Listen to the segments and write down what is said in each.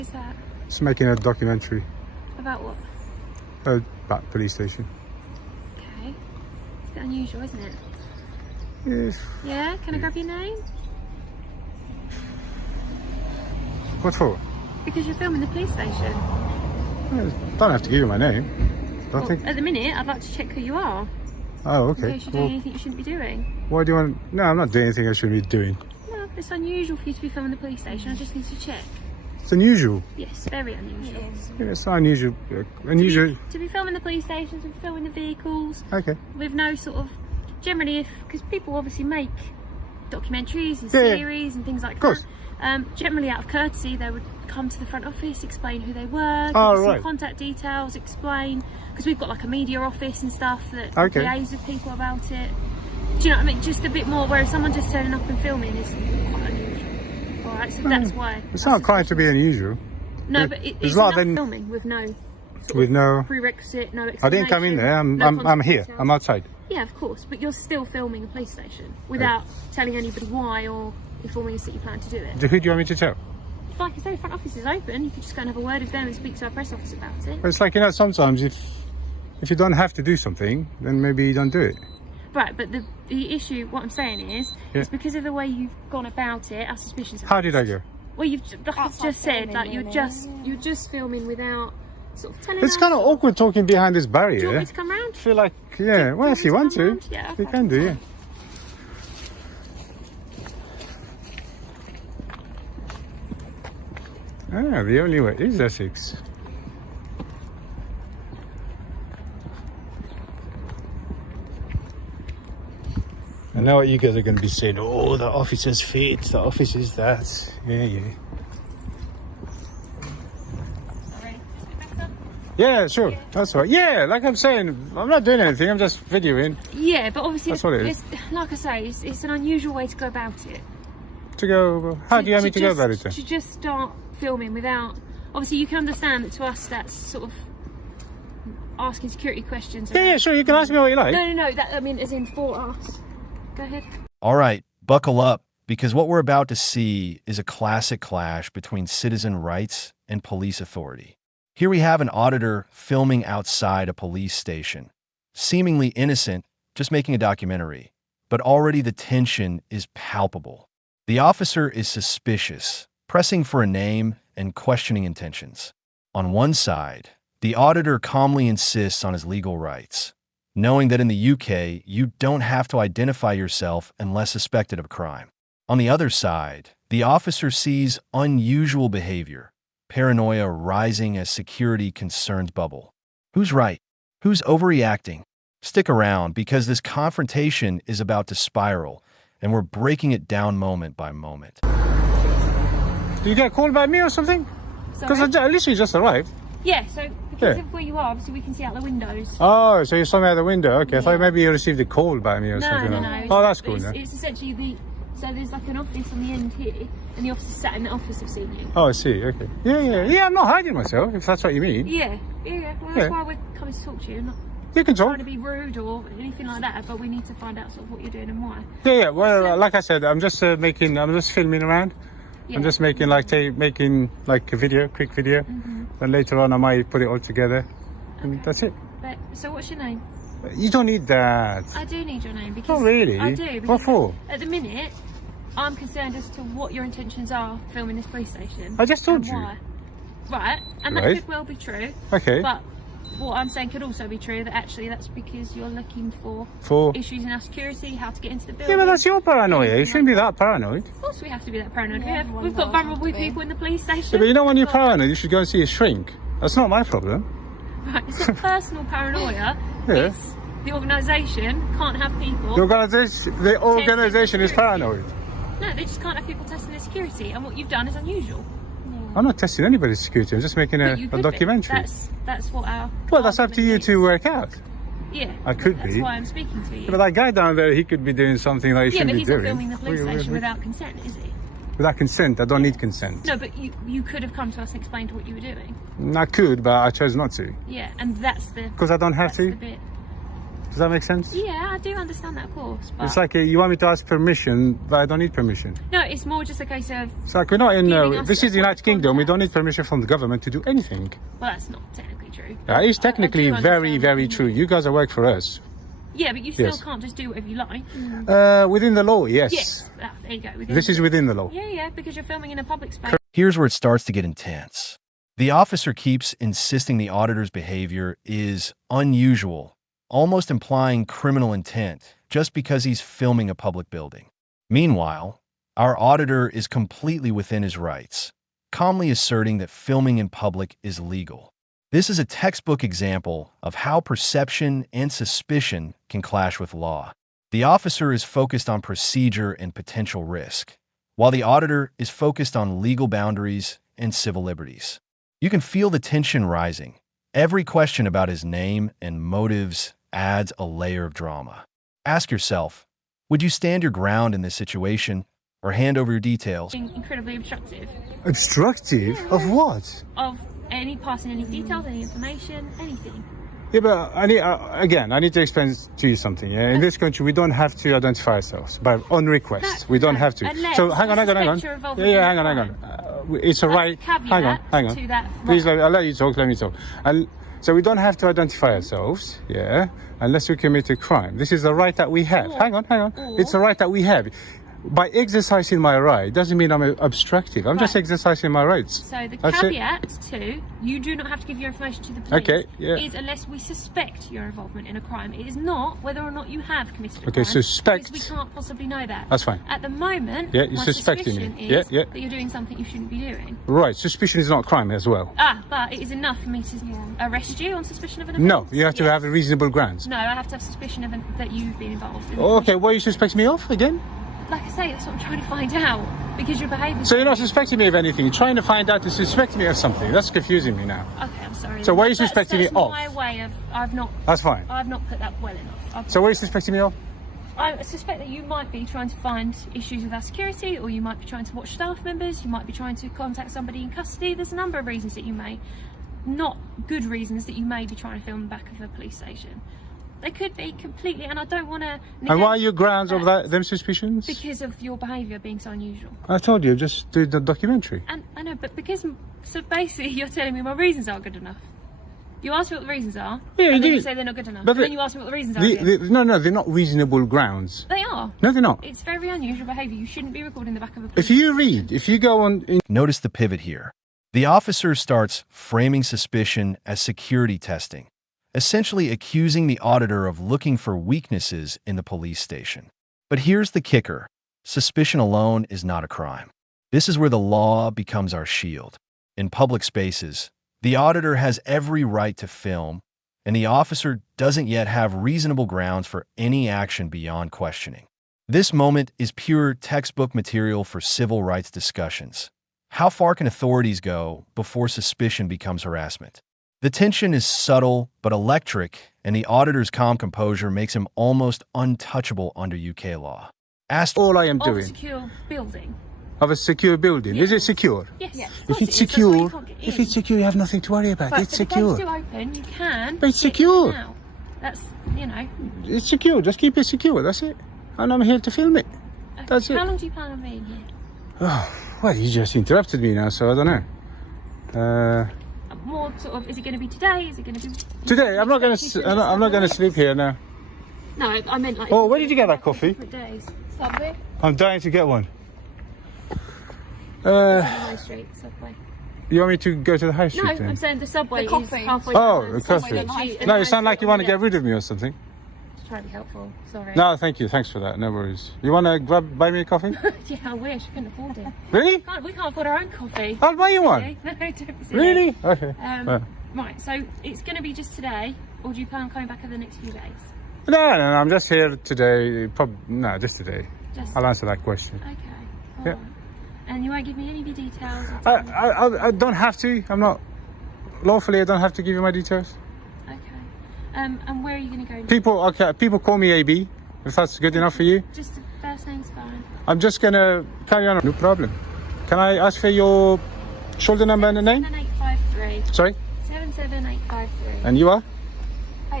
Is that? Just making a documentary. About what? About police station. Okay. It's a bit unusual, isn't it? Yes. Yeah? Can I grab your name? What for? Because you're filming the police station. Don't have to give you my name. Well, at the minute, I'd like to check who you are. Oh, okay. In case you're doing anything you shouldn't be doing. What do you want? No, I'm not doing anything I shouldn't be doing. No, it's unusual for you to be filming the police station. I just need to check. It's unusual. Yes, very unusual. Yeah, it's not unusual. Unusual. To be filming the police stations and filming the vehicles. Okay. With no sort of... Generally, because people obviously make documentaries and series and things like that. Generally, out of courtesy, they would come to the front office, explain who they were, give us some contact details, explain, because we've got like a media office and stuff that liaise with people about it. Do you know what I mean? Just a bit more, whereas someone just turning up and filming is quite unusual. Alright, so that's why. It's not quite to be unusual. No, but it's enough filming with no prerequisite, no explanation. I didn't come in there, I'm here, details. I'm outside. Yeah, of course, but you're still filming a police station without telling anybody why or informing us that you plan to do it. Who do you want me to tell? Like I say, the front office is open. You could just go and have a word with them and speak to our press office about it. But it's like, you know, sometimes if you don't have to do something, then maybe you don't do it. Right, but the issue, what I'm saying is, it's because of the way you've gone about it, our suspicions. How did I go? Well, like I've just said, like you're just filming without sort of telling us. It's kind of awkward talking behind this barrier. Do you want me to come round? I feel like, yeah, well, if you want to, yeah, you can do, yeah. Ah, the only way is Essex. I know what you guys are going to be saying. Oh, the officer's fit, the office is that. Yeah. Yeah, sure. That's right. Yeah, like I'm saying, I'm not doing anything. I'm just videoing. Yeah, but obviously, that's what it is. Like I say, it's an unusual way to go about it. To go? How do you want me to go about it then? To just start filming without... Obviously, you can understand that to us, that's sort of asking security questions. Yeah, sure. You can ask me what you like. No. That, I mean, as in for us. Go ahead. All right, buckle up, because what we're about to see is a classic clash between citizen rights and police authority. Here we have an auditor filming outside a police station, seemingly innocent, just making a documentary, but already the tension is palpable. The officer is suspicious, pressing for a name and questioning intentions. On one side, the auditor calmly insists on his legal rights, knowing that in the UK, you don't have to identify yourself unless suspected of crime. On the other side, the officer sees unusual behavior, paranoia rising as security concerns bubble. Who's right? Who's overreacting? Stick around, because this confrontation is about to spiral, and we're breaking it down moment by moment. Did you get called by me or something? Because I literally just arrived. Yeah, so because of where you are, obviously we can see out the windows. Oh, so you saw me out the window. Okay, I thought maybe you received a call by me or something. No. Oh, that's cool. It's essentially so there's like an office on the end here, and the officer sat in the office have seen you. Oh, I see. Okay. Yeah. I'm not hiding myself, if that's what you mean. Yeah. Well, that's why we're coming to talk to you. Not you can talk. trying to be rude or anything like that, but we need to find out sort of what you're doing and why. Yeah. Well, like I said, I'm just filming around. Yeah. I'm just making like a video, quick video. Then later on I might put it all together, and that's it. But, so what's your name? You don't need that. I do need your name because... Oh really? I do. What for? At the minute, I'm concerned as to what your intentions are filming this police station. I just told you. Why. Right, and that could well be true. Okay. But what I'm saying could also be true, that actually that's because you're looking for issues in our security, how to get into the building. Yeah, but that's your paranoia. You shouldn't be that paranoid. Of course we have to be that paranoid. We've got vulnerable people in the police station. Yeah, but you know when you're paranoid, you should go and see a shrink. That's not my problem. Right, it's not personal paranoia. It's the organisation can't have people... The organisation is paranoid. No, they just can't have people testing their security, and what you've done is unusual. I'm not testing anybody's security. I'm just making a documentary. That's what our... Well, that's up to you to work out. Yeah. I could be. That's why I'm speaking to you. Yeah, but that guy down there, he could be doing something that he shouldn't be doing. Yeah, but he's not filming the police station without consent, is he? Without consent? I don't need consent. No, but you could have come to us and explained what you were doing. I could, but I chose not to. Yeah, and that's the... Because I don't have to? The bit. Does that make sense? Yeah, I do understand that, of course. But It's like you want me to ask permission, but I don't need permission. no, it's more just a case of. It's like we're not in. Giving us This is the a United Kingdom. We don't need contact. permission from the government to do anything. Well, that's not technically true. That is I technically do very, understand. very true. You guys are work for us. Yeah, but you still Yes. can't just do whatever you like. Within the law, yes. Yes, there you go. This is within the law. Yeah, because you're filming in a public space. Here's where it starts to get intense. The officer keeps insisting the auditor's behavior is unusual, almost implying criminal intent, just because he's filming a public building. Meanwhile, our auditor is completely within his rights, calmly asserting that filming in public is legal. This is a textbook example of how perception and suspicion can clash with law. The officer is focused on procedure and potential risk, while the auditor is focused on legal boundaries and civil liberties. You can feel the tension rising. Every question about his name and motives adds a layer of drama. Ask yourself, would you stand your ground in this situation or hand over your details? Being incredibly obstructive Obstructive of what? of any passing any details, any information, anything. Yeah, but I need to explain to you something. Yeah? In this country, we don't have to identify ourselves on request. We don't have to. Unless So hang on. you suspect you're involved in Hang a on. crime. It's a That's right. a caveat Hang on. to that Please, right. I'll let you talk. Let me talk. So we don't have to identify ourselves, yeah, unless we commit a crime. This is the right that we have. Hang on. It's a right that we have. By exercising my right doesn't mean I'm obstructive. I'm just Right. exercising my rights. So the That's it. caveat to you do not have to give your information to the police Okay, yeah. is unless we suspect your involvement in a crime. It is not whether or not you have committed a Okay, crime. suspect. Because we can't possibly know that. That's fine. At the moment, Yeah, you're my suspecting suspicion me. is Yeah. that you're doing something you shouldn't be doing. Right, suspicion is not crime as well. But it is enough for me to arrest you on suspicion of an offence. No, you have to Yes. have reasonable grounds. No, I have to have suspicion of that you've been involved in. Okay, what are you suspecting me of again? Like I say, that's what I'm trying to find out because your behaviour. So you're not suspecting me of anything. You're trying to find out to suspect me of something. That's confusing me now. Okay, I'm sorry. So what are you That's- suspecting me that's of? my way of. I've not put that well enough. So what are you suspecting me of? I suspect that you might be trying to find issues with our security, or you might be trying to watch staff members, you might be trying to contact somebody in custody. There's a number of reasons that you may, not good reasons, that you may be trying to film the back of a police station. They could be completely, and I don't want to. And why are your grounds of them suspicions? Because of your behaviour being so unusual. I told you, just do the documentary. And I know, but so basically you're telling me my reasons aren't good enough. You ask me what the reasons are, Yeah, you and then do. you say they're not good enough. But And then you ask me what the reasons are again. No, they're not reasonable grounds. They are. No, they're not. It's very unusual behaviour. You shouldn't be recording the back of a If police. you go on... Notice the pivot here. The officer starts framing suspicion as security testing, essentially accusing the auditor of looking for weaknesses in the police station. But here's the kicker. Suspicion alone is not a crime. This is where the law becomes our shield. In public spaces, the auditor has every right to film, and the officer doesn't yet have reasonable grounds for any action beyond questioning. This moment is pure textbook material for civil rights discussions. How far can authorities go before suspicion becomes harassment? The tension is subtle but electric, and the auditor's calm composure makes him almost untouchable under UK law. Asked All I am Of a doing... secure building. Of a secure building. Is it Yes. secure? Yes. Of If course it's it is. That's why you secure, can't get if in. it's secure, you have nothing to worry about. But It's if the gate's secure. still open, you can. But it's get in secure. and out. That's, you know. It's secure. Just keep it secure. That's it. And I'm here to film it. That's it. How long do you plan on being here? Well, you just interrupted me now, so I don't know. More sort of. Is it going to be today? Is it going to be Today, I'm not going Expecting to. you I'm not going to sleep here now. No, I meant like. Oh, where did you get that coffee? Different days. Subway. I'm dying to get one. High Street Subway. You want me to go to the high street No, then? I'm saying the subway The is coffee. halfway. Oh, down. the Subway coffee. and High Street No, and you sound High like you Street want to on get the rid of me or something. left. Try to be helpful. Sorry. No, thank you. Thanks for that. No worries. You want to buy me a coffee? Yeah, I wish. I couldn't afford it. Really? We can't afford our own coffee. I'll buy you one. Okay? No, don't be silly. Really? Okay. Right, so it's going to be just today, or do you plan on coming back over the next few days? No, I'm just here today. No, just today. Just I'll answer that question. okay. Yeah. Alright. And you won't give me any of your details. I don't have to. I'm not lawfully. I don't have to give you my details. Okay. And where are you going to go? People call me AB. If that's good enough for you. Just the first name's fine. I'm just gonna carry on. No problem. Can I ask for your shoulder number and the name? 77853. Sorry. 77853. And you are? Hey,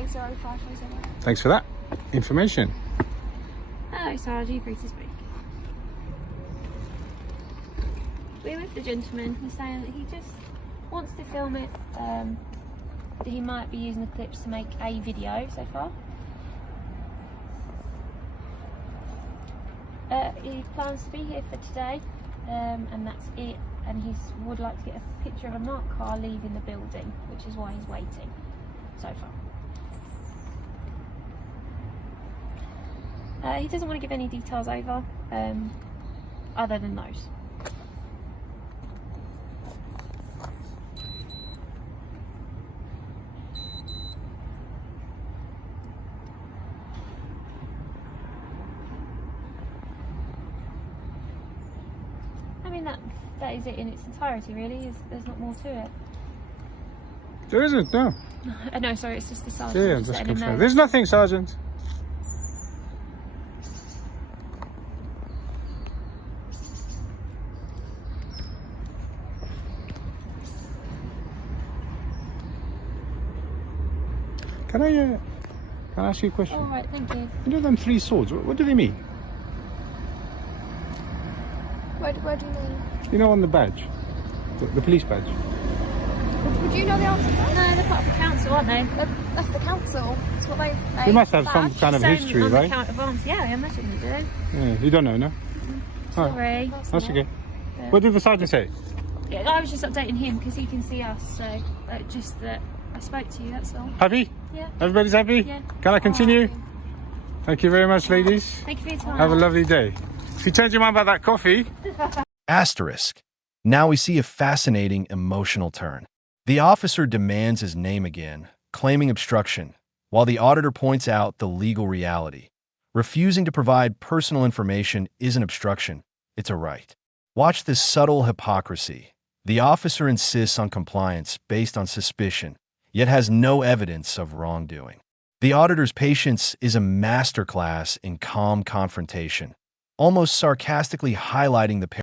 A537. Thanks for that information. Hello, Sarge, you free to speak. We're with the gentleman. He's saying that he just wants to film it, that he might be using the clips to make a video so far. He plans to be here for today, and that's it. And he would like to get a picture of a marked car leaving the building, which is why he's waiting so far. He doesn't want to give any details over, other than those. I mean, that is it in its entirety, really. There's not more to it. There isn't, no. No, sorry, it's just the sergeant. Yeah, just confirm. There's nothing, Sergeant. Can I ask you a question? All right, thank you. You know them 3 swords, what do they mean? Where do you mean? You know, on the badge, the police badge. Would you know the answer to that? No, they're part of the council, aren't they? That's the council. That's what they've made. They must have some kind of Same history, on right? the count of arms. Yeah, I imagine they do. Yeah, you don't know, no? Oh, Sorry. that's okay. What did the sergeant say? Yeah, I was just updating him because he can see us, so just that I spoke to you, that's all. Happy? Yeah. Everybody's happy? Yeah. Can I continue? Thank you very much, ladies. Thank you for your time. Have a lovely day. If you change your mind about that coffee... Asterisk. Now we see a fascinating emotional turn. The officer demands his name again, claiming obstruction, while the auditor points out the legal reality. Refusing to provide personal information isn't obstruction, it's a right. Watch this subtle hypocrisy. The officer insists on compliance based on suspicion, yet has no evidence of wrongdoing. The auditor's patience is a masterclass in calm confrontation, almost sarcastically highlighting the